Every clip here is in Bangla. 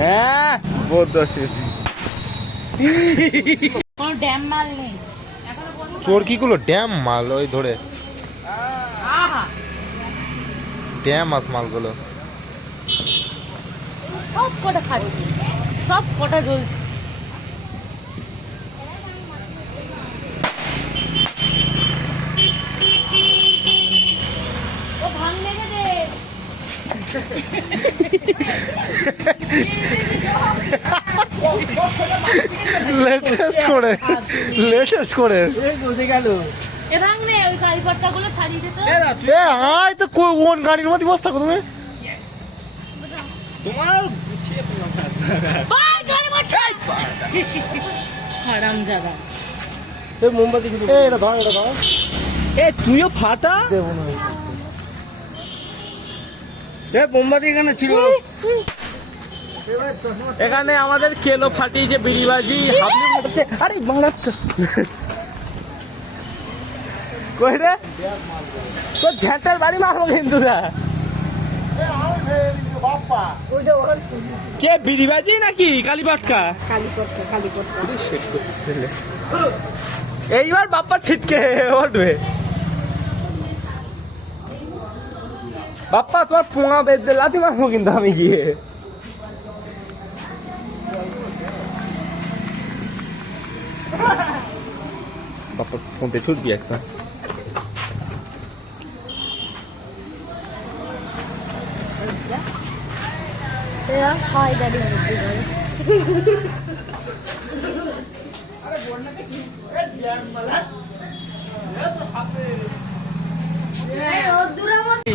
হ্যাঁ বদ্ধ ড্যাম মাল নেই চরকিগুলো ড্যাম মাল ওই ধরে ড্যাম মাছ মালগুলো সব কটা খাচ্ছি সব কটা জ্বলছে ও ভাঙ লেগে দে লেটেস্ট করে বুঝে গেল এ ভাঙ নে ওই কারিপাট্টা গুলো ছাড়িয়ে দে তো এ আয় তো কোন গাড়ির মধ্যে বসে থাকো তুমি তোমার ভাই কারিপাট্টা হারামজাদা এ মোমবাতি এ এটা ধর এ তুইও ফাটা দেবো না এ মোমবাতি এখানে ছিল এখানে আমাদের কেলো ফাটিয়েছে বিড়িবাজি হাবলি ফাটাচ্ছে আরে মারাত্মক কই রে তোর ঝ্যাঁটার বাড়ি মারবো কিন্তু দা কে বিড়িবাজি নাকি কালীপাটকা এইবার বাপ্পা ছিটকে উঠবে বাপ্পা তোমার পোঙা বেঁধে লাথি মারবো কিন্তু আমি গিয়ে বাপ্পা ফোনতে ছুটবি একটা হয় দাদি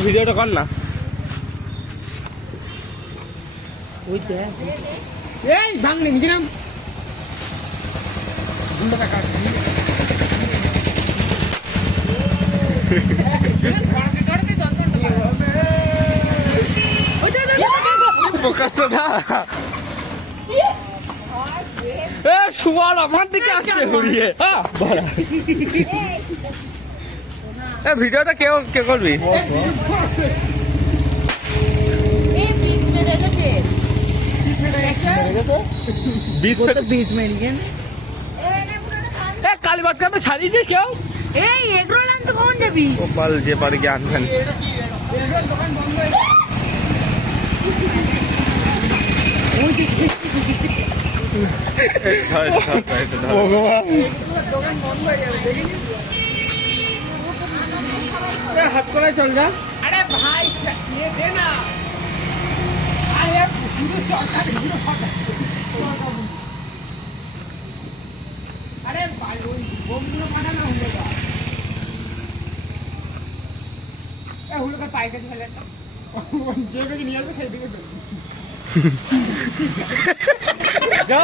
ভিডিওটা কর না এই ভাঙনি নিজেরাম শুয়ার আমার দিকে আসছে ঘুরিয়ে ভিডিওটা কে করবি কালীবাটকা তো ছাড়িয়েছিস কেউ এই এগরোল আনতে কখন যাবি গোপাল যে পারে গিয়ে আনবেন হাত করে চল যা আরে ভাই দে না আরে শুধু চরকারি আরে ভাই ওই বোমগুলো ফাটানো হলো না এ হলো কা পাইকে ফেলে যেদিকে নিয়ে আসবে সেদিকে যা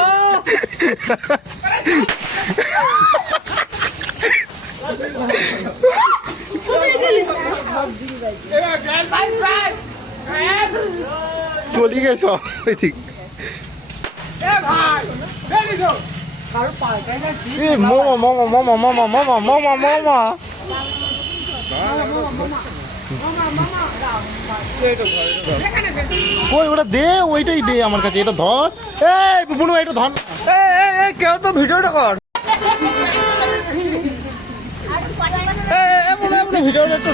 চলি গেছ ওই ওটা দে ওইটাই দে আমার কাছে এটা ধর এই বুনু এটা ধর কেউ তো ভিডিওটা কর ভিডিওটা তো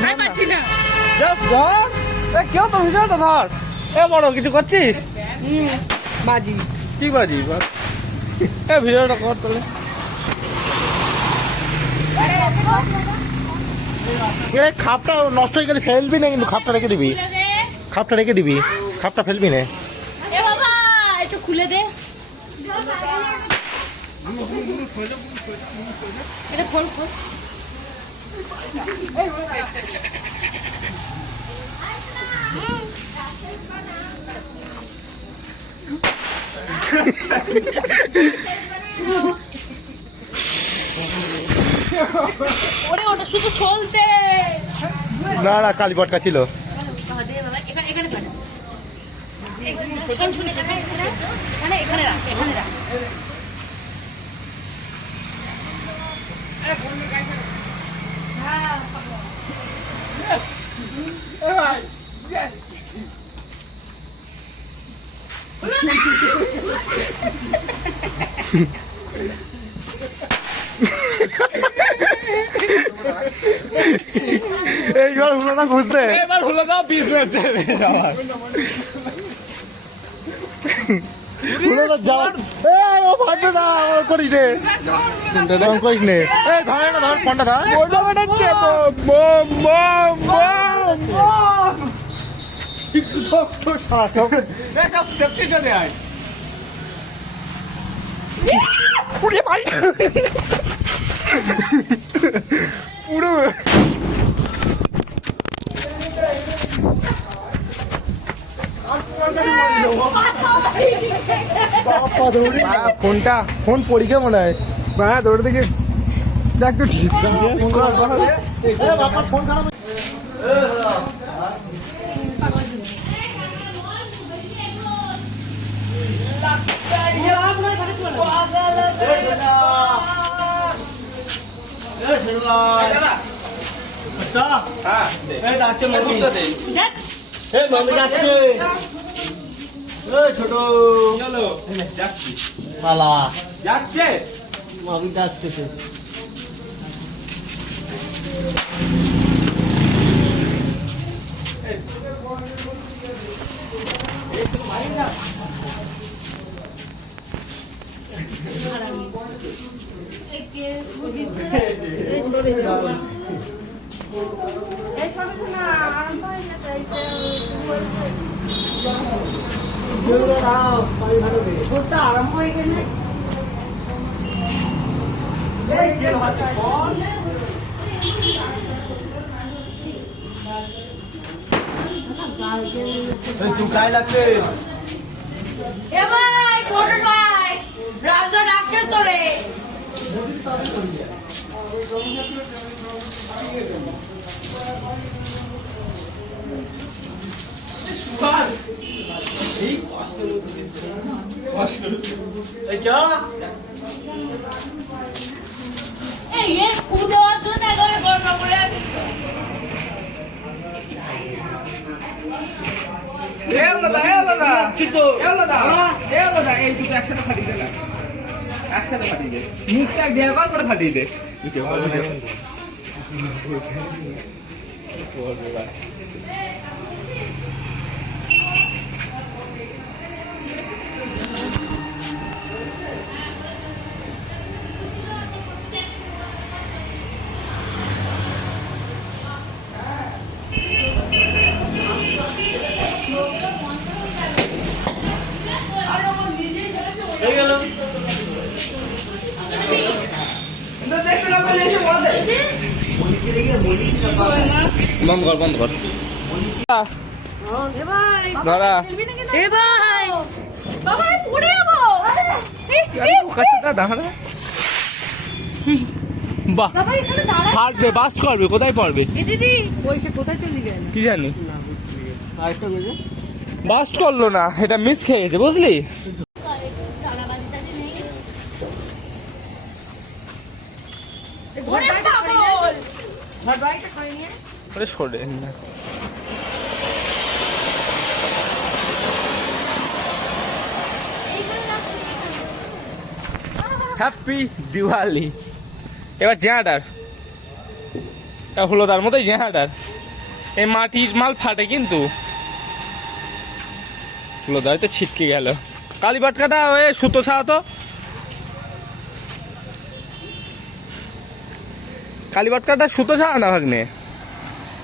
ধর কেউ তো ভিডিওটা ধর এ বড় কিছু করছিস বাজি কি বাজি এ ভিডিওটা কর তাহলে খাপটা নষ্ট হয়ে গেলে ফেলবি না কিন্তু খাপটা রেখে দিবি খাপটা ফেলবি না এ বাবা একটু খুলে দে এটা খোল খোল ওরে ওটা শুধু চলতে না না কালীপটকা ছিল এখানে এখানে রাখ Yes. এইবার হলো না খুঁজতে। এবার হলো দাও 20 মিনিট দেবে আমার হলো না যাও। এই ও ফাটবে না, ও করিস রে। রং করিস নে। এই ধরে না, ধর ফোনটা ধর। ওটা বানাচ্ছে বম বম বম বম তো সাথে সব সেফটি চলে আয় উড়ে ভাই পুরো ফোনটা ফোন পরীক্ষা মনে হয় হ্যাঁ দৌড়ে দেখে দেখ তো ঠিক ফোন খারাপ ছোট যাচ্ছি শালা যাচ্ছে আমি ডাকতেছে আরম্ভ হয়ে গেলে তুই গায়ে লাগছে এ ভাই ছোট ভাই রাজা ডাকছিস তো রে এই এ ফুল দেওয়ার জন্য একেবারে গড়বড় করে আছে এই দুটো একসাথে ফাটিয়ে দে একসাথে ফাটিয়ে দে মুখটা দেওয়ার করে ফাটিয়ে দে বন্ধ কর বন্ধ কর এ ভাই ধরা এ ভাই বাবা আমি পড়ে যাবো দাঁড়া বাহ বাবা এখানে দাঁড়া ফাটবে বাস্ট করবে কোথায় পড়বে এ দিদি ওইসে কোথায় চলে গেল কি জানি বাস্ট করলো না এটা মিস খেয়েছে বুঝলি ওরে পাগল ওরে সরে না হ্যাপি দিওয়ালি এবার জেহাটার হলো তার মতোই জেহাটার এই মাটির মাল ফাটে কিন্তু হলো তো ছিটকে গেল কালী পাটকাটা ওই সুতো ছাড়াতো কালী পাটকাটা সুতো ছাড়া না ভাগ্নে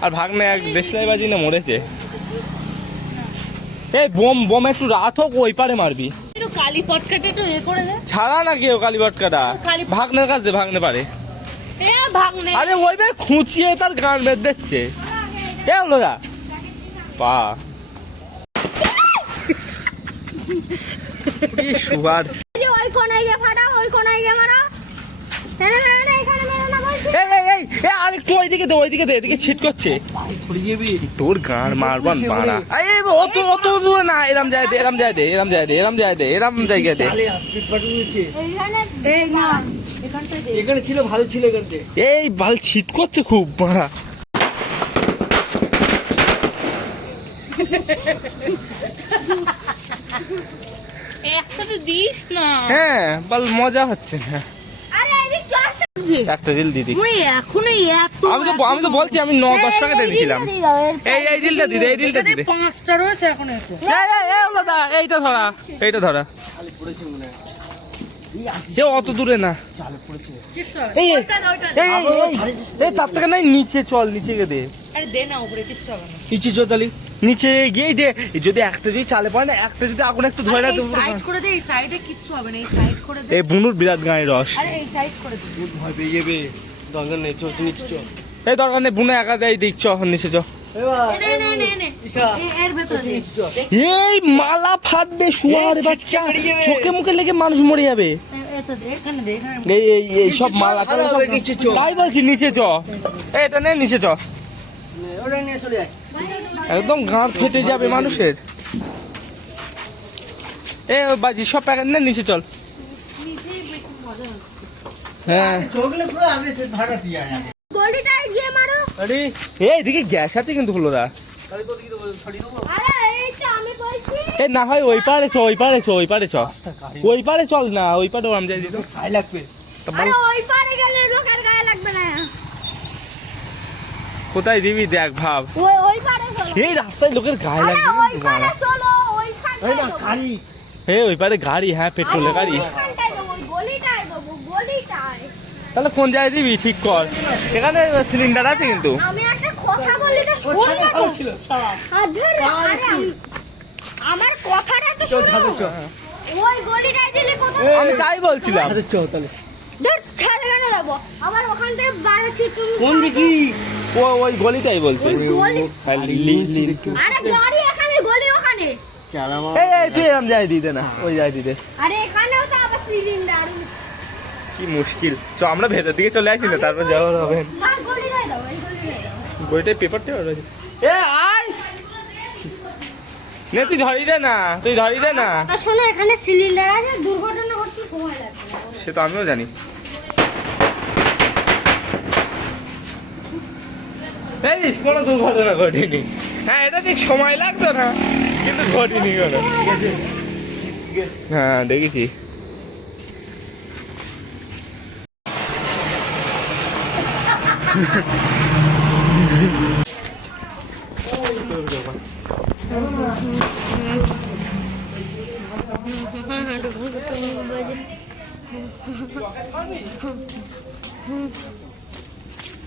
আর ভাগ্নে এক দেশলাই বাজি না মরেছে এই বোম বোম একটু রাত হোক ওই পারে মারবি একটু কালি পটকাটা একটু এ করে দে ছাড়া না কেউ কালী পাটকাটা ভাগ্নের কাছে ভাগ্নে পারে এ ভাগনে আরে ওই ভাই খুঁচিয়ে তার গান বেদ দিচ্ছে এ হলো না পা সুগার ওই কোনায় গিয়ে ফাটা ওই কোনায় গিয়ে মারা এখানে মেরো না বলছি এই আরেকটু ওইদিকে দে এদিকে ছিট করছে তোর গান মারবান বাড়া এই অত দূরে না এরম যায় দে এরম জায়গায় দে এই না এখানটায় দে এখানে ছিল ভালো ছিল এখানে এই বাল ছিট করছে খুব বাড়া একটা তো দিস না। হ্যাঁ বল মজা হচ্ছে না। আরে এদিক চল আসছে। একটা রিল দিদি। ওই এখনই এত আমি তো বলছি আমি 9-10 টাকা দিয়ে দিয়েছিলাম। এই রিলটা দিদি, এই রিলটা দিদি। 5টা রয়েছে এখন এসে। এইটা ধরা। অত দূরে না। এই তার থেকে নাই নিচে চল, নিচে গিয়ে দে। আরে দে না উপরে কিচ্ছু হবে না। নিচে চল তালি, নিচে গিয়ে দে। যদি একটা যদি চালে পড়ে না, একটা যদি আগুন একটু ধরে না, এই সাইড করে দে, এই সাইডে কিচ্ছু হবে না, এই সাইড করে দে। এই বুনুর বিরাট গায়ের রস। আরে এই সাইড করে দে। ভয় পেয়ে যাবে, দরকার নেই, চল নিচে চল। এই দরকার নেই, বুনে একা দেয় দিক, চ নিচে চ। নে এর ভেতরে দে। এই মালা ফাটবে, শুয়ার বাচ্চা, চোখে মুখে লেগে মানুষ মরে যাবে। এটা দে, এখানে দে, এখানে। এই সব মালা তাই বলছি, নিচে চ। এটা নে, নিচে চ। ওটা নিয়ে চলে আয়। একদম গাঁট ফেটে যাবে মানুষের। এ বাজি সব প্যাকেট নে, নিচে চল। নিচেই বেশি মজা হবে। হ্যাঁ চোখলে পুরো আগে ভাড়া দিয়ে আয়। গলিটা গিয়ে মারো। আরে এদিকে গ্যাস আছে কিন্তু হলো দা। তাহলে তো দিকে ছড়ি দেবো। আরে এইটা আমি বলছি। এ না হয় ওই পারে চ, ওই পারে চল না, ওই পারে আমি যাই দিত। খাই লাগবে। আরে ওই পারে গেলে লোকের গায়ে লাগবে না। কোথায় দিবি দেখ ভাব। ওই পারে চলো। এই রাস্তায় লোকের গায়ে আরে লাগবে। ওই পারে চলো, ওইখানটায় দেবো। গাড়ি ওই পারে গাড়ি, হ্যাঁ পেট্রোলের গাড়ি। ওইখানটায় দেবো, ওই গলিটায় দেবো, গলিটায়। তাহলে কোন জায়গায় দিবি ঠিক কর। এখানে সিলিন্ডার আছে কিন্তু। আমি একটা কথা বলি তো শোন না তো। আমার কথাটা তো শোনো। ওই গলিটায় দিলে কোথায়? আমি তাই বলছিলাম। চল তাহলে ধুর, ছেড়ে কেন যাবো? আমার ওখানটায় বাড়াচ্ছি তুমি। কোন দিকে? ওই গলিটাই বলছে। ওই গলি। আরে গাড়ি এখানে, গলি ওখানে। এই তুই এরম যাই দিতে না, ওই যাই দিতে। আরে এখানেও তো আবার সিলিন্ডার। কি মুশকিল। চ আমরা ভেতর দিকে চলে আসি না, তারপর যাওয়া হবে। না গলিটায় দাও, এই গলিটায় দাও। বইটাই পেপারটা রয়েছে। আয় নে, তুই ধরি দে না, তা শোনো, এখানে সিলিন্ডার আছে, দুর্ঘটনা ঘটতে সময় লাগবে না। সে তো আমিও জানি। এই কোনো দুর্ঘটনা ঘটেনি। হ্যাঁ এটা ঠিক সময় লাগতো না, কিন্তু ঘটেনি কোনো। হ্যাঁ দেখেছি।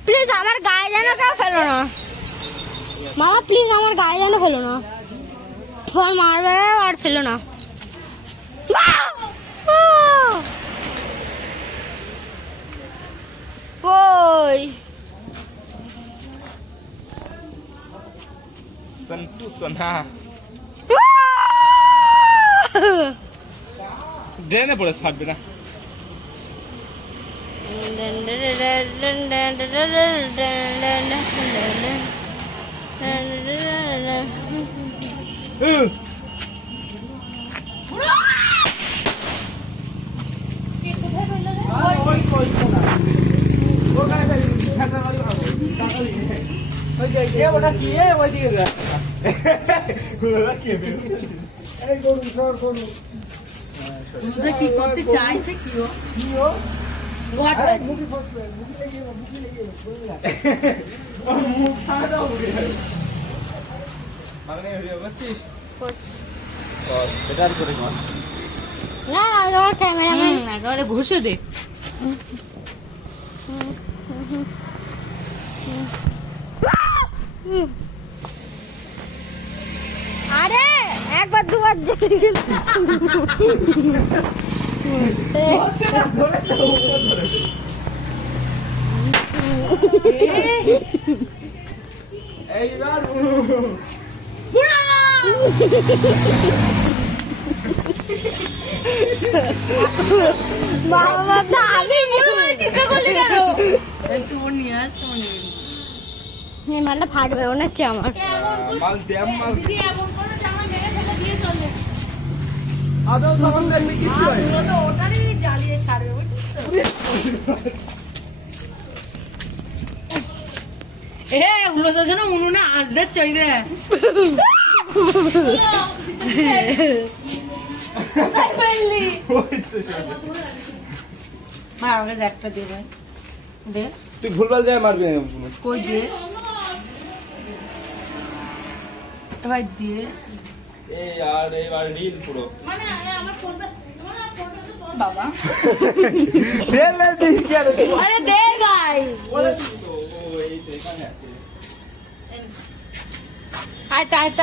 প্লিজ আমার গায়ে যেন কেউ ফেলো না মামা, প্লিজ আমার গায়ে যেন ফেলো না। ফোন মারবে আর ফেলো না। কই সন্টু সোনা ড্রেনে পড়ে ফাটবে না। কি করতে চাইছে কি ও? একেবারে ঘুষে দে। আরে একবার দুবার জড়িয়ে গেল। বাবা আমি মালটা ফাটবে মনে হচ্ছে আমার। মাল ড্যাম মাল উনুনে আজদের চাই রে। কোথায় ফেললি? ওই তো সোজা। ভাই আমাকে যে একটা দে ভাই, দে তুই ভুলভাল যায় মারবি না। কই দে ভাই, দিয়ে এই আর এবার রিল পুরো বাবা। বেলে দিস কি আর আরে দে ভাই। ওই তো এখানে আছে।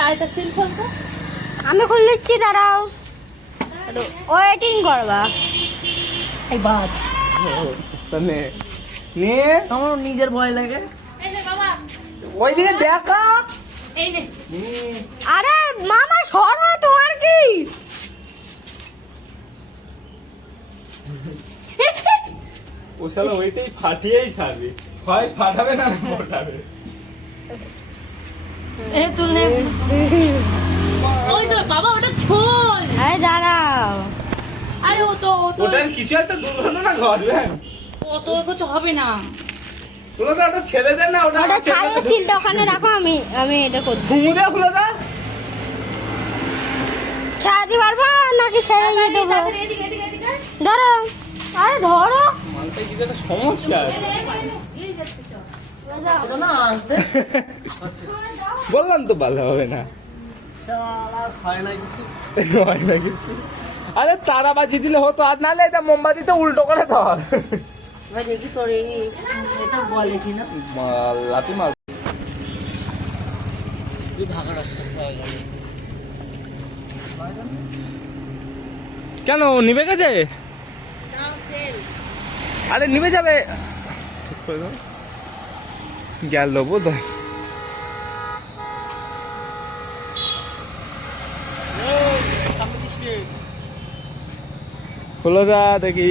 আয়টা সিল ফেলতো। আমি খুলে দিচ্ছি, দাঁড়াও। ওয়েটিং করবা। এই বাদ, নে নে আমার নিজের ভয় লাগে। ওইদিকে দেখা। আরে মামা সরো, তোমার কি? ও শালা ওইটাই ফাটিয়েই ছাড়বে, হয় ফাটাবে না মোটাবে। এ তুলনে ওই তো বাবা, ওটা খোল। আরে দাঁড়াও। আরে ও তো ওটার কিছু একটা দুর্ঘটনা ঘটবে। অত কিছু হবে না। ওটা তো একটা ছেড়ে দেন না, ওটা ওটা ছাড়ো, সিলটা ওখানে রাখো, আমি এটা করবো। ঘুমুদে খুলে দা। ছাড়তে পারবো নাকি ছেড়ে দিয়ে দেবো? ধরো, আরে ধরো। মালটা কি একটা সমস্যা আছে। তো না আসবে। বললাম তো ভালো হবে না। হয় না কিছু। আরে তারা বাজি দিলে হতো, আর নাহলে এটা মোমবাতিতে উল্টো করে ধর। ভাই দেখি তোর এটা বলে কিনা। লাঠি মার। কেন নিবে গেছে? আরে নিবে যাবে। ঠিক করে দাও। গেল বোধ হয়। হলো যা দেখি।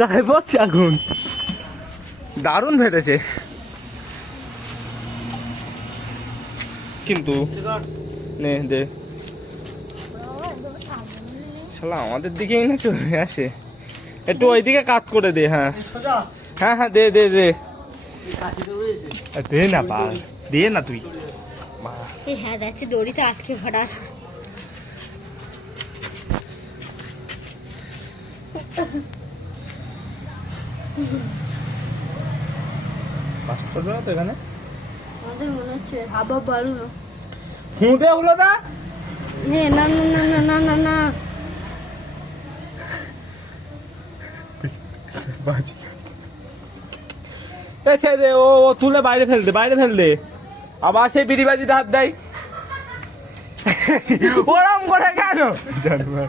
গায়ে পড়ছে আগুন, দারুণ ফেটেছে কিন্তু। নে দে শালা, আমাদের দিকেই না চলে আসে। একটু ওইদিকে কাট করে দে। হ্যাঁ হ্যাঁ হ্যাঁ, দে দে দে দে না বা, দে না তুই। হ্যাঁ দেখছি দড়িতে আটকে ফাটাস। তো এখানে আমাদের মনে হচ্ছে হাবা পারু না। হুঁদে হলো না। না না না না না না না। ছেড়ে দে, ও তুলে বাইরে ফেল দে, বাইরে ফেল দে। আবার সেই বিড়ি বাজিতে হাত দেয়। ওরম করে কেন জানবার।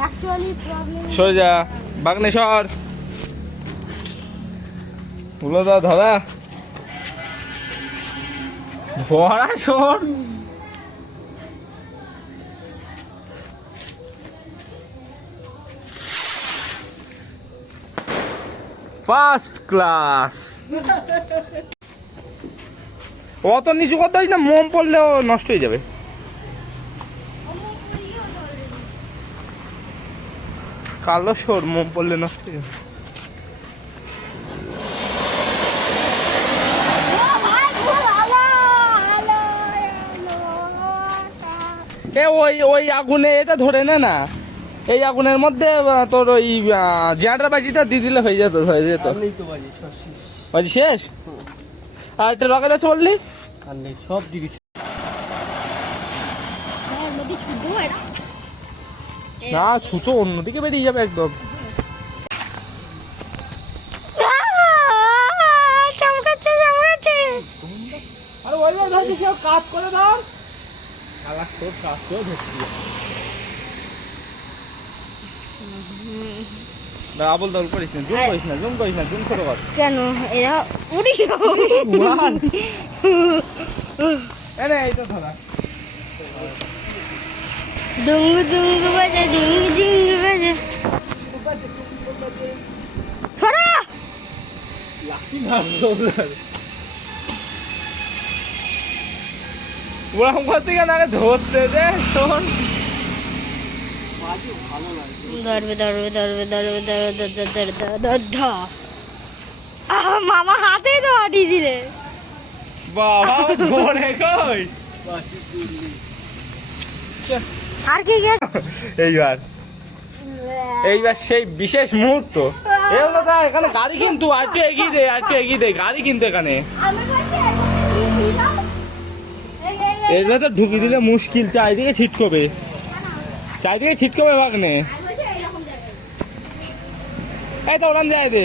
অ্যাকচুয়ালি প্রবলেম সরে যা বাগনেশ্বর। বলো দা দাদা ভরা সর। First class. অত নিচু করতে হইস না, মোম পড়লেও নষ্ট হয়ে যাবে। কালো সর, মোম পড়লে নষ্ট হয়ে যাবে। এ ওই ওই আগুনে এটা ধরে নে না, এই আগুনের মধ্যে তোর ওই জিয়াটার বাজিটা দিয়ে দিলে হয়ে যেত, হয়ে যেত। বাজি শেষ। আর এটা রকেট আছে বললি? সব দিকে না ছুঁচো অন্যদিকে বেরিয়ে যাবে একদম। চমকাচ্ছে চমকাচ্ছে। আরে ওই ধরছি, সে কাজ করে দাও। শালা সব কাজ করে ধরছি। আবল দল করিস না, জুম করিস না, জুম করিস না, জুম করে কর। কেন এরা উড়ি এনে এইটা ধরা। দুঙ্গু দুঙ্গু বাজে দুঙ্গু দুঙ্গু বাজে ছড়া লাঠি মারলো ওরকম করতে গেলে আগে ধরতে দে শোন। ধরবে ধরবে ধরবে ধরবে ধরবে ধর মামা হাতেই তো আটি দিলে। বাবা ধরে কই আর কি গেছে এইবার সেই বিশেষ মুহূর্ত এগুলো না, এখানে গাড়ি কিন্তু আজকে এগিয়ে দে, আজকে এগিয়ে দে গাড়ি কিন্তু এখানে এগুলো তো ঢুকিয়ে দিলে মুশকিল, চারিদিকে ছিটকবে, চারিদিকে ছিটকবে ভাগনে। এই তো ওরান যায় দে।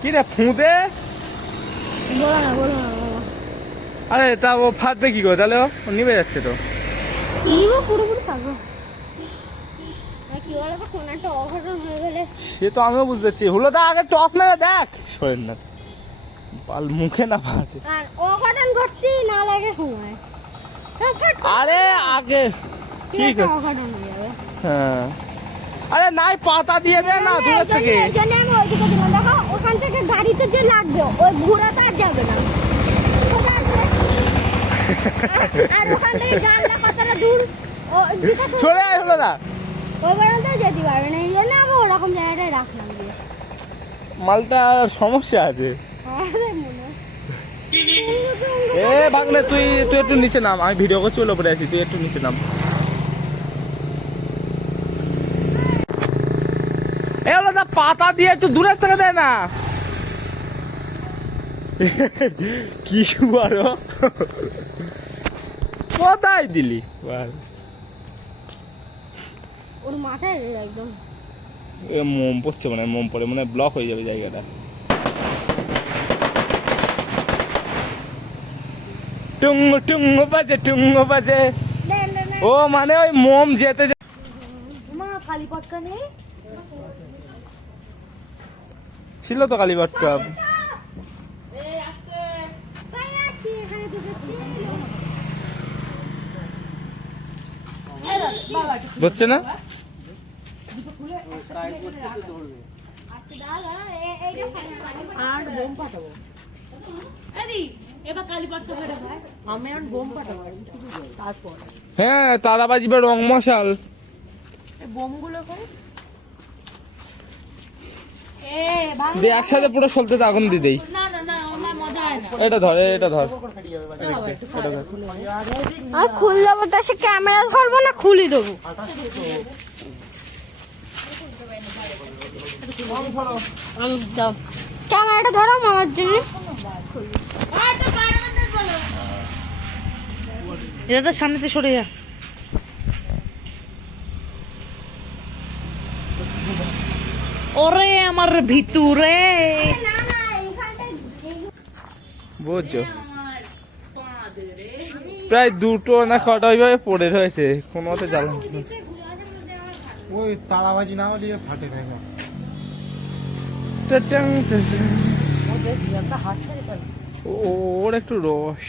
কি রে ফুঁদে? বলো না বলো না আরে তা ও ফাটবে কি করে তাহলে? ও নিভে যাচ্ছে তো। নিবো পুরোপুরি থাকবো কি বলো তো কোন একটা অঘটন হয়ে গেলে। সে তো আমিও বুঝতে পারছি। হলো তা আগে টস মেরে দেখ শোনেন না পাল মুখে না ফাটে। আর অঘটন ঘটতেই না লাগে সময় আরে আগে ঠিক আছে। অঘটন হয়ে যাবে। হ্যাঁ আরে নাই পাতা দিয়ে দে না দূরের থেকে। এই জন্য আমি ওইদিকে দিলাম দেখো ওখান থেকে গাড়িতে যে লাগবে ওই ঘোড়াটা আর যাবে না আর ওখান থেকে জানলা কতটা দূর ও দিকে সরে আয় হলো না ওই পর্যন্ত যেতে পারবে না এই জন্য আমি ওরকম জায়গাটায় রাখলাম দিয়ে। মালটা সমস্যা আছে। আরে মনে এ ভাগলে তুই তুই একটু নিচে নাম, আমি ভিডিও করছি ওর উপরে আছি, তুই একটু নিচে নাম। এ হলো না পাতা দিয়ে একটু দূরের থেকে দেয় না। কি আরো কোথায় দিলি ওর মাথায় একদম এ মোম পড়ছে মানে মোম পড়ে মানে ব্লক হয়ে যাবে জায়গাটা। টুঙ্গু টুঙ্গু বাজে টুঙ্গু বাজে। ও মানে ওই মোম যেতে মা কালী পটকা নেই ছিল তো কালীবাটকা। এখানে দুটো ছিল ধরছে না আর বোম পাঠাবো এবার কালী পাট্টা ফেটে ভাই আমি আর বোম পাঠাবো তারপর হ্যাঁ তারা বাজিবে রং মশাল। বোমগুলো করে এ ভাই দিয়ে একসাথে পুরো সলতে তো আগুন দিয়ে দেই। না না না ওনা মজা হয় না এটা ধর এটা ধর আর খুলে দেবো তা সে ক্যামেরা ধরবো না খুলে দেবো ক্যামেরাটা ধরো মামার জন্য এটা তো সামনেতে সরে যা ওরে আমার ভিতরে বুঝছো প্রায় দুটো না কটা ওইভাবে পড়ে রয়েছে কোনো মতে জ্বালান। ওই তালাবাজি না হলে ফাটে খাই ওর একটু রস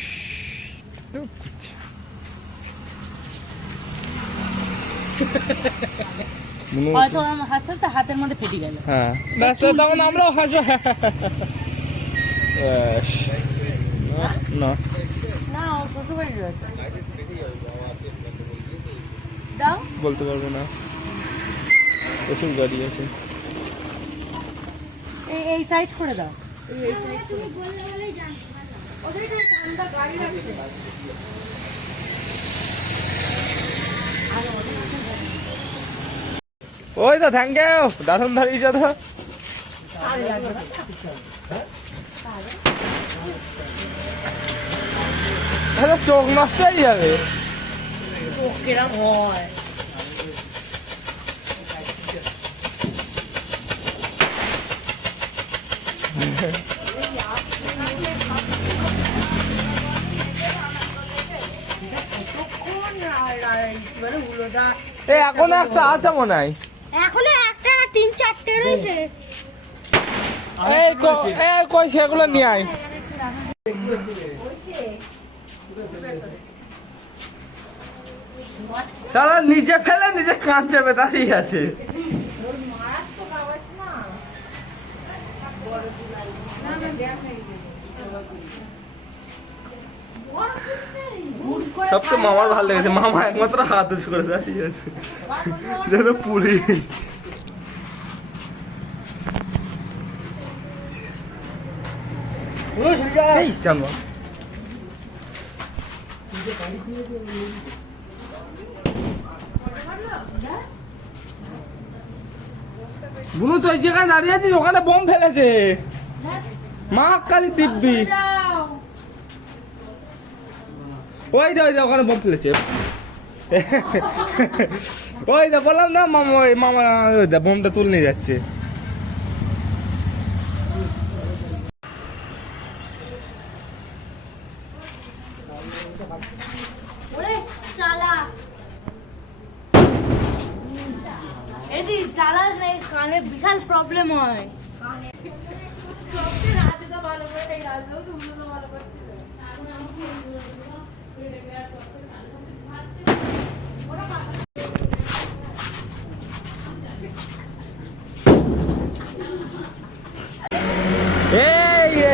হয়তো আমার হাসছে তো হাতের মধ্যে ফেটে গেল হ্যাঁ ব্যাস তখন আমরাও হাসবো। না না ও শ্বশুর বাড়ি রয়েছে দাও বলতে পারবো না প্রচুর গাড়ি আছে। এই সাইড করে দাও ওই তো থ্যাংক ইউ দারুণ দাঁড়িয়েছ তো। চোখ নষ্ট হয়ে যাবে। কিরম হয় এখন একটা আছে মনে হয়। 3-4টে রয়েছে। কই সেগুলো নিয়ে আয়। তারা নিচে ফেলে নিচে কান চেপে দাঁড়িয়ে আছে। সবচেয়ে মামার ভালো লেগেছে, মামা একমাত্র হাত উঁচু করে দাঁড়িয়ে আছে যেন পুরি। এই জানো বুনু তো ওই জায়গায় দাঁড়িয়ে আছিস, ওখানে বোম ফেলেছে, মা কালী দিব্যি। ওই দে ওখানে বোম ফেলেছে। ওই দে বললাম না মামা, ওই মামা ওই দে বোমটা তুলে নিয়ে যাচ্ছে। ওরে শালা এদি চালাস না, কানে বিশাল প্রবলেম হয়।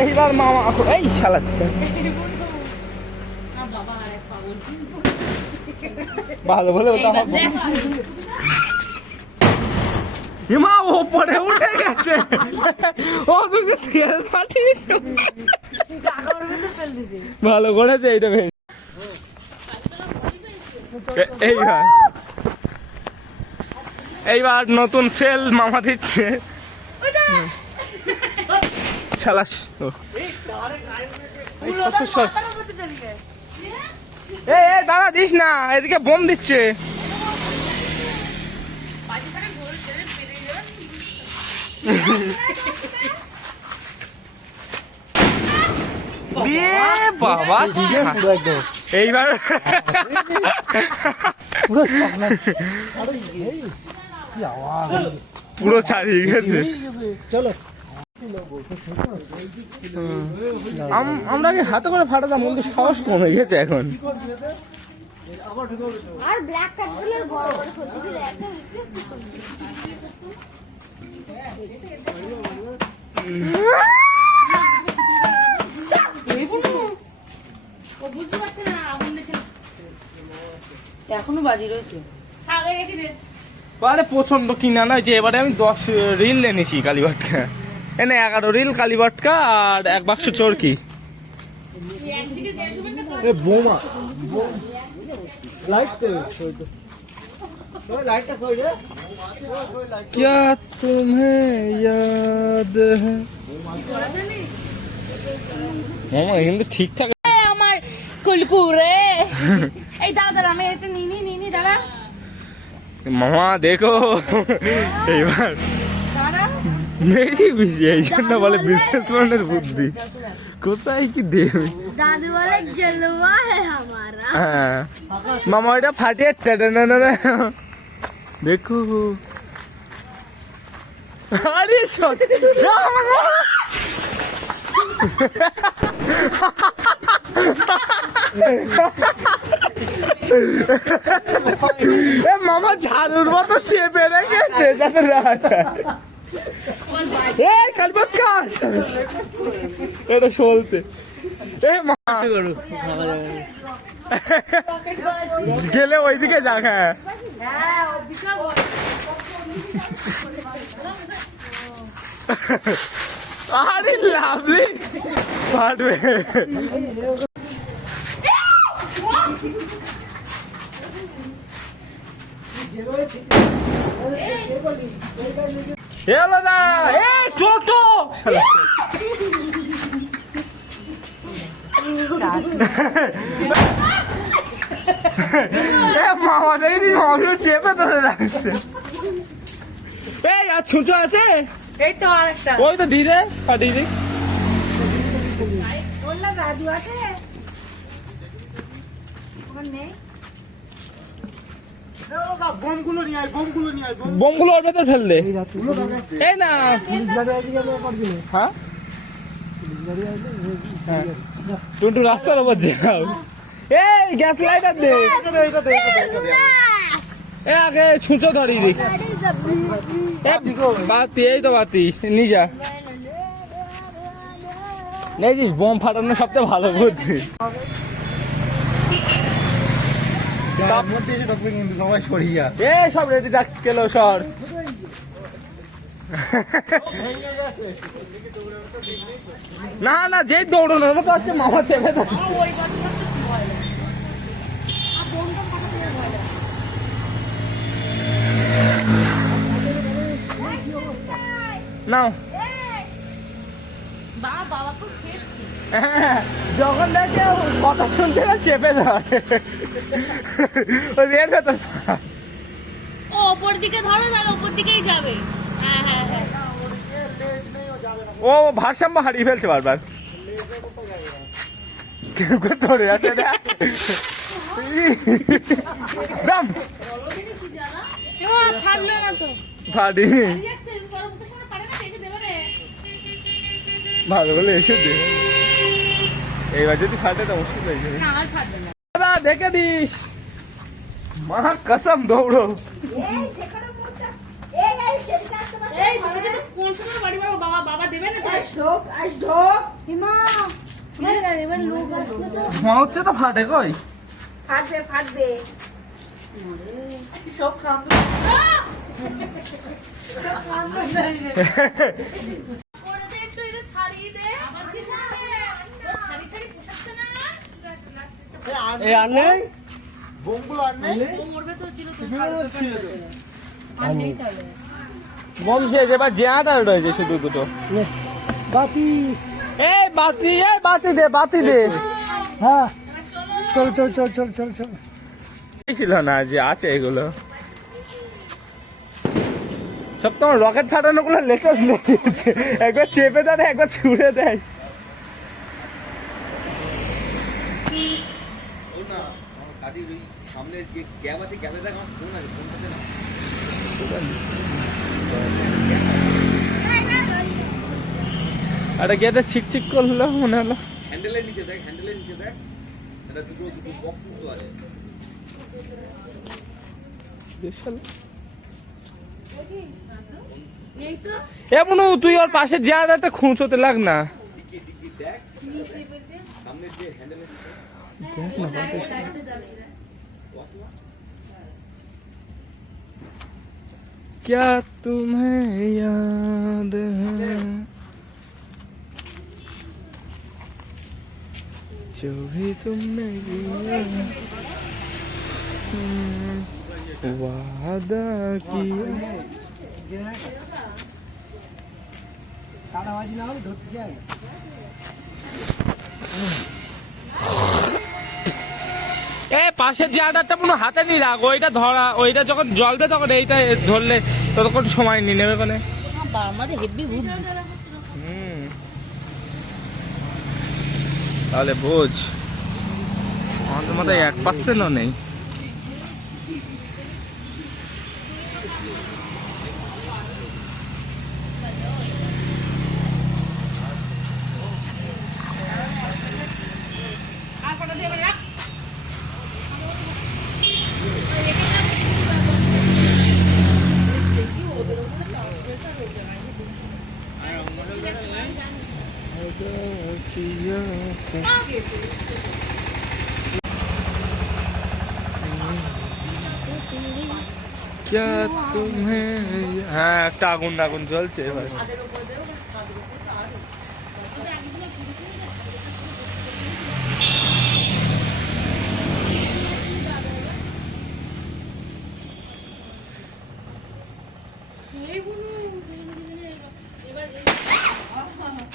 এইবার মামা এই শালাচ্ছে ভালো বলে ওটা আমার হিমা ওপরে উঠে গেছে। ও তোকে স্কেল পাঠিয়েছ, ভালো করেছে এইটা ভেঙে। এইবার নতুন সেল মামা দিচ্ছে। শালাস এই দাঁড়া দিস না, এদিকে বোম দিচ্ছে। বাবা এইবার পুরো ছাড়িয়ে গেছে। চলো আমরা কি হাতে করে ফাটাতাম, কিন্তু সাহস কমে গেছে এখন। আর ব্ল্যাক কার্ডগুলোর বড় বড় সত্যি ছিল একদম। ও বুঝতে পারছে না আগুন লেগেছে। এখনো বাজি রয়েছে। আগে রেখে দে। আরে প্রচন্ড কিনা নয় যে, এবারে আমি 10 রিল এনেছি কালীবাটকা, এনে 11 রিল কালীবাটকা আর 1 বাক্স চরকি। এ বোমা লাইট লাইটটা কই রে? क्या तुम्हें याद है মামা কিন্তু ঠিকঠাক আমার কুলকুরে এই দাদা আমি এটা নিনি দাদা মামা দেখো এইবার দাদা দেখি এই জন্য বলে বিজনেসম্যানের বুদ্ধি কোথায় কি দেবে। दादू वाला जलवा है हमारा। হ্যাঁ মামা ওইটা ফাটিয়ে দেখো। আরে সত্যি মামা ঝাড়ুর মতো চেপে রেখেছে যাতে কালবাত কাজ এটা চলতে। গেলে ওইদিকে যাক। হ্যাঁ আরে লাভলি ফাটবে। টোটো মামা দেখি মামিও চেপে ধরে রাখছে। এই আর ছোট আছে, এই তো আরেকটা। ওই তো ধীরে ফাটিয়ে দিই। बोलना दादू आते हैं और नहीं বোমগুলো নিয়ে আয়, বোমগুলো নিয়ে আয়, বোম। বোমগুলো ওর ভেতর ফেল দে। গুলো দরকার। এই না হ্যাঁ হ্যাঁ। টুনটু রাস্তার ওপর যাও। এই গ্যাস লাইটার দে। এ আগে ছুঁচো ধরি দিক। বাতি, এই তো বাতি নিয়ে যা। নেছিস বোম ফাটানো সবচেয়ে ভালো বুদ্ধি। তার মধ্যে এসে ঢুকবে কিন্তু সবাই সরিয়া। এ সব রেডি থাক কেলো সর। না না যেই দৌড়ানোর মতো হচ্ছে মামা চেপে ধরে। নাও বাবা তো খেয়েছি। যখন দেখে কথা শুনছে না চেপে ধরে ওই এর ভেতর। ও ওপর দিকে ধরো তাহলে ওপর দিকেই যাবে। হ্যাঁ হ্যাঁ হ্যাঁ ও ভারসাম্য হারিয়ে ফেলছে বারবার। কেউ কেউ ধরে আছে না দাম থাকলো না তো ফাটি ভালো বলে এসে দে। এইবার যদি ফাটে তো মুশকিল হয়ে যাবে। না আর ফাটবে না। দাদা দেখে দিস মা কসম দৌড়ো। এই তুমি তো কোন সময় বাড়ি বাবা বাবা বাবা দেবে না তো হিমা এবার লোক আসবে তো মা হচ্ছে তো ফাটে কই ফাটবে সব কাম করে দে একটু এটা ছাড়িয়ে দে আবার কি করবে ছাড়ি ছাড়ি পোষাচ্ছে না এই আর নেই বোমগুলো আর নেই। ও মরবে তো ছিল তো আর নেই তাহলে বম শেষ এবার জেনারেটর রয়েছে শুধু দুটো। বাতি। এই বাতি, এই বাতি দে, বাতি দে। হ্যাঁ চল চল চল চল চল চল। ছিল না যে আছে এগুলো সব তোমার রকেট ফাটানো গুলো লেটেস্ট লেগেছে। একবার চেপে দেয় একবার ছুড়ে দেয়। আরে গেটে ছিকছিক করলো মনে হলো। হ্যান্ডেলের নিচে দেখ, হ্যান্ডেলের নিচে দেখ, এটা দুটো দুটো বক্স মতো আছে। এই তো এ মনু তুই ওর পাশে একটা খুঁচোতে লাগ না। সামনের যে হ্যান্ডেলের নিচে দেখ না বাতাস। क्या तुम्हें याद है जो भी तुमने किया वादा किया। এ পাশের জায়গাটা পুরো হাতে নিয়ে রাখ, ওইটা ধরা, ওইটা যখন জ্বলবে তখন এইটা ধরলে ততক্ষণ সময় নিয়ে নেবে কোনে। আমাদের হেভি বুদ্ধি তাহলে বোঝ আমাদের মধ্যে 1%ও নেই। क्या तुम्हें হ্যাঁ একটা আগুন আগুন জ্বলছে এবার।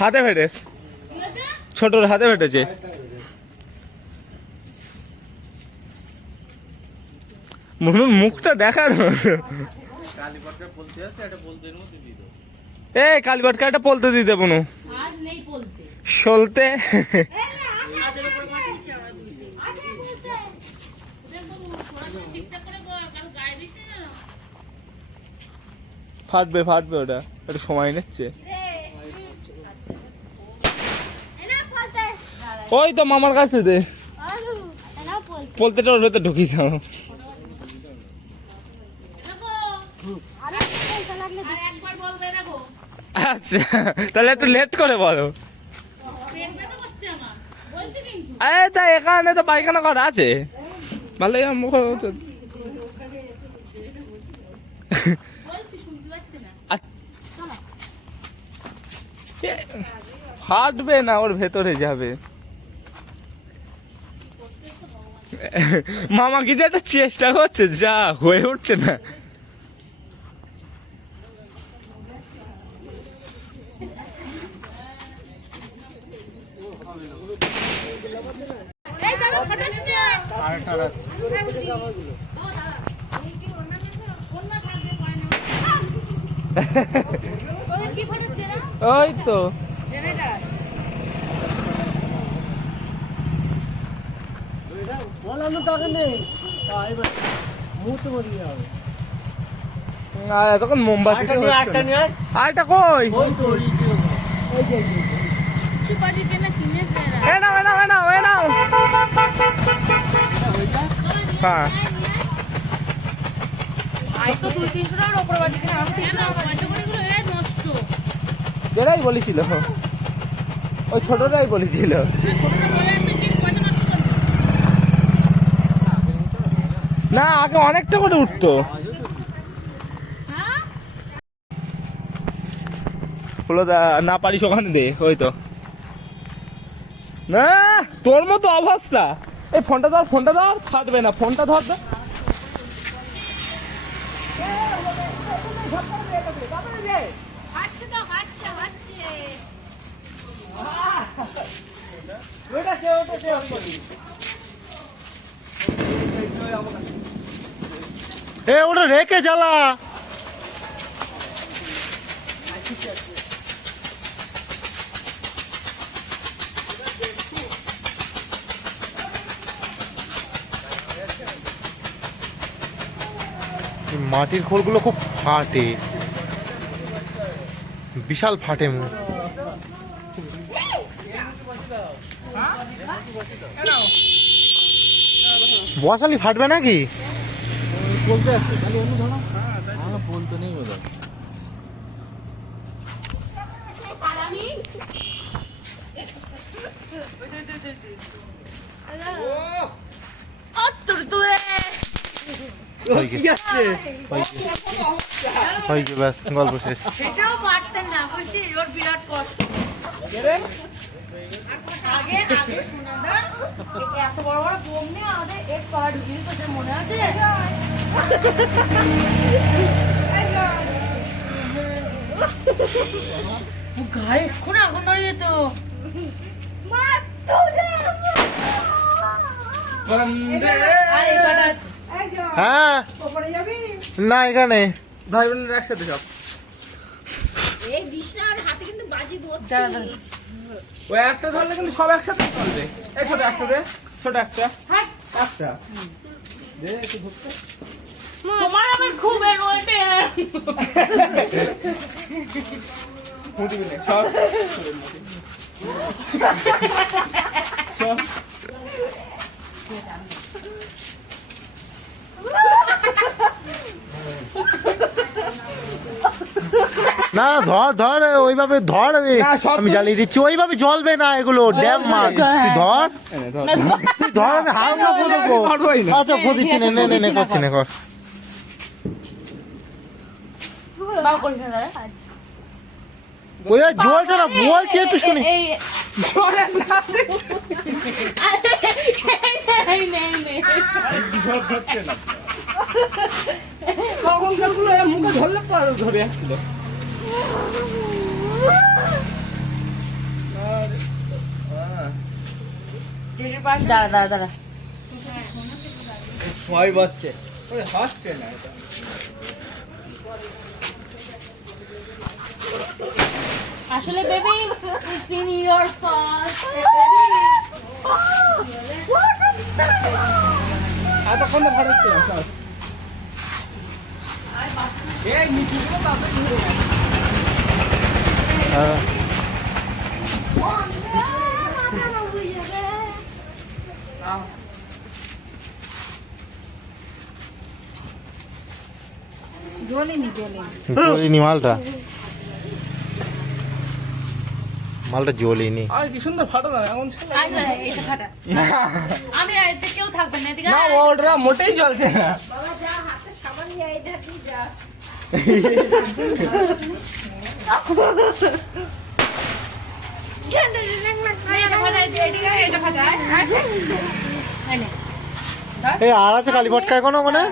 হাতে ফেটে ছোটর হাতে ফেটেছে। মনুর মুখটা দেখার এ কালীপটকা একটা পলতে দিতে বনু আর নেই বলতে সলতে। আদের উপর মাটি চাড়া দুইতে একদম ঠিকঠাক করে কারণ গায়ে ফাটবে ফাটবে, ওটা একটু সময় নিচ্ছে। ওই তো মামার কাছে দে, বলতে ওর ভেতর ঢুকিয়ে দাও। একবার বলবে রাখো, আচ্ছা তাহলে একটু লেট করে বলো। পেট ব্যথা করছে আমার, বলছি কিন্তু। এই তা এখানে তো পায়খানা করা আছে, ভালোই মুখ বলছি শুনতে পাচ্ছে না। ফাটবে না, ওর ভেতরে যাবে। মামা কি যে একটা চেষ্টা করছে, যা হয়ে উঠছে না। এই দাদা ফাটাস না। অন্য কাজে পায় না। ওদের কি ফাটাচ্ছে না? ওই তো জেনারেটর। তখন মোমবাতি আরেকটা কই, সুপারি কেনা কিনে দেয় না। এ নাও এ নাও এ নাও এ নাও। হ্যাঁ কেন? পয়সা করে গুলো এরাই নষ্ট। এরাই বলেছিল, ওই ছোটটাই বলেছিল। আর ছোটটা বলে তুই কি পয়সা নষ্ট করবি? না আগে অনেকটা করে উঠতো। হ্যাঁ? হলো না পারিস ওখানে দে, ওই তো। না তোর মতো অবস্থা, এই ফোনটা ধর, ফোনটা ধর, ফাটবে না, ফোনটা ধর। হাঁটছে তো, হাঁটছে হাঁটছে। এ ওটা রেখে জ্বালা। এই মাটির খোলগুলো খুব ফাটে, বিশাল ফাটে। বসালি ফাটবে নাকি? ব্যাস গল্প শেষ। সেটাও পারতেন না, বুঝছি ওর বিরাট কষ্ট। আগে আগে শোনাদা এত বড় বড় বোম নিয়ে আমাদের এক পাড়া ঢুকিয়ে দিত, তোদের মনে আছে? ও গায়ে এক্ষুনি আগুন ধরে যেত। আর এই কটা আছে। হ্যাঁ না এখানে ভাই বোনের একসাথে সব, এই দিশটা আর হাতে কিন্তু বাজি ভর্তি। ওই একটা ধরলে কিন্তু সব একসাথে চলবে। এই ছোট একটা দে, ছোট একটা একটা দে, একটু ধরতে। তোমার আবার খুব এর ওইটে। মুটি বিনে সব সব। না ধর ধর ওইভাবে ধর, আমি জ্বালিয়ে দিচ্ছি, ওইভাবে জ্বলবে না এগুলো, ড্যাম মাছ। তুই ধর তুই ধর, আমি হালকা করবো। আচ্ছা দিচ্ছি, নে নে নে নে, করছি না, কর। বাবা করিস না দাদা। ওই আর জ্বলছে না, বলছি একটু শুনি। তখনকার গুলো মুখে ধরলে পরে ধরে আসছিল। দাঁড়া দাঁড়া দাঁড়া, ভয় পাচ্ছে, হাসছে না এটা। আসলে baby it's in your first. এতক্ষণ ভাড়া হচ্ছে না। এই নিচুগুলো তাড়াতাড়ি ধরে গেছে। হ্যাঁ। জ্বলিনি মালটা, মালটা জ্বলিনি। আর কি সুন্দর ফাটা না এমন ছিল। আচ্ছা এটা ফাটা আমি এতে কেউ থাকবে না এদিকে না ওটা মোটেই জ্বলছে না। এটা ফাটা এই নে। এই আর আছে কালী পটকা এখনো মানে?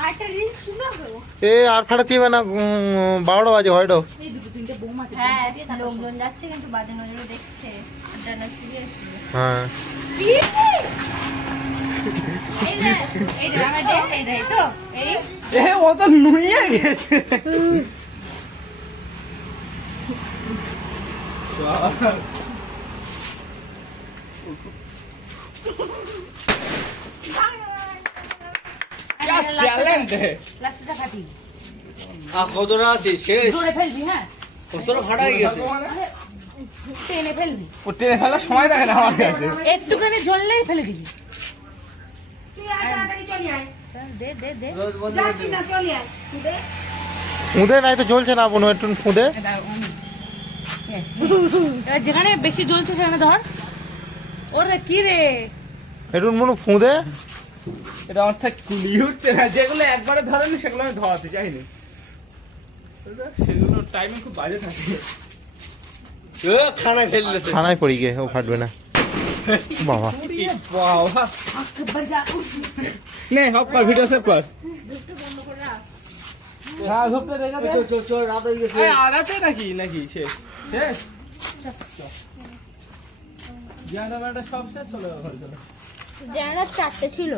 আরেকটা রিলস ছিল তো। আর ফাটাতে হবে না, 12টা বাজে হয়তো। হ্যাঁ লোকজন যাচ্ছে কিন্তু বাজে নজরে দেখছে আড্ডা না সিরিয়াস হ্যাঁ এই নে এই নে আমার দে এই দে তো এই এ ও তো নুইয়ে গেছে। क्या टैलेंट है। লাস্টটা ফাটি কতটা আছে শেষ? ধরে ফেলবি হ্যাঁ কতটা ফাটাই গেছে? টেনে ফেলবি ও টেনে ফেলার সময় থাকে না আমার কাছে। একটুখানি জ্বললেই ফেলে দিবি দে দে দে ফুঁদে নাই তো জ্বলছে না বোন, একটু ফুঁদে। এবার যেখানে বেশি জ্বলছে সেখানে ধর ওরে কি রে একটু মনে ফুঁদে। এটা আমার থেকে কুলিয়ে উঠছে না, যেগুলো একবারে ধরেনি সেগুলো আমি ধরাতে চাইনি, সেগুলো টাইমিং খুব বাজে থাকে। খানায় ফেললে তো। খানায় পড়ি গে, ও ফাটবে না বাবা। বাবা নে সব কর, ভিডিও সেভ কর। হ্যাঁ ধূপটা দেখা দে। চল রাত হয়ে গেছে। এই আর আছে নাকি নাকি শেষ শেষ জ্ঞানটা সব শেষ হলো। জানালা 4টে ছিল।